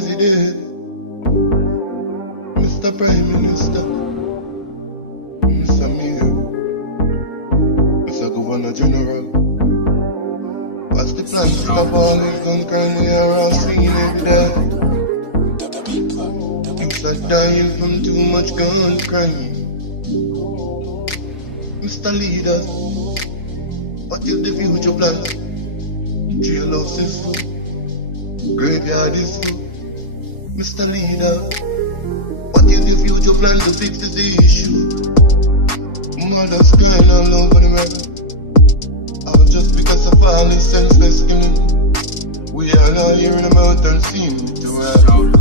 President, Mr. Prime Minister, Mr. Mayor, Mr. Governor General. What's the plan to stop all this gun crime we are all seeing every day? Youths are dying from too much gun crime. Mr. Leader, what is the future plan? Jailhouse is full, graveyard is full. Mr. Leader, what is your future plan to fix this issue? Mothers crying all over the map, all just because of all this senseless killing. We are not hearing about and seeing it around.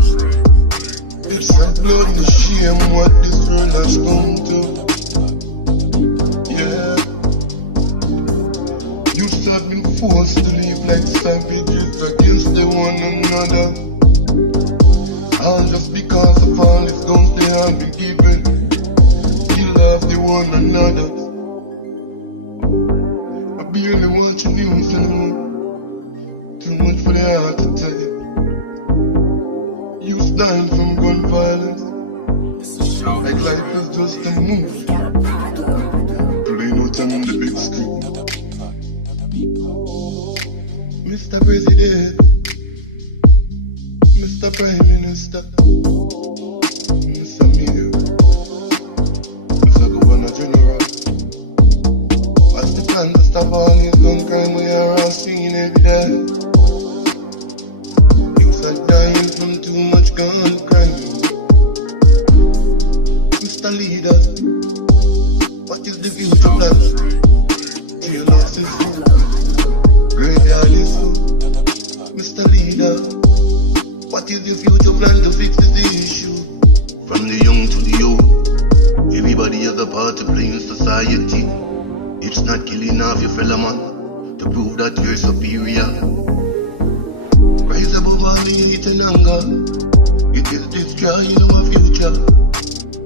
It's a bloody shame what this world has come to. Yeah, youths have been forced to live like savages against the one another. All just because of all these guns they have been given, kill off the one another. I barely watch the news anymore, too much for the heart to tell you. Youth dying from gun violence, like life is just a movie, playing out on the big screen. Mr. President, Mr. Prime Minister, Mr. Mayor, Mr. Governor General. What's the plan to stop all this gun crime we are all seeing every day? Youths are dying from too much gun crime. Mr. Leader, what is the future plan? Jailhouse is full, graveyard is full. Mr. Leader, what is your future plan to fix this issue? From the young to the old, everybody has a part to play in society. It's not killing off your fellow man to prove that you're superior. Rise above all the hate and anger, it is destroying our future.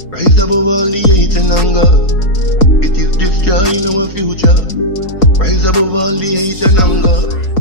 Rise above all the hate and anger, it is destroying our future. Rise above all the hate and anger.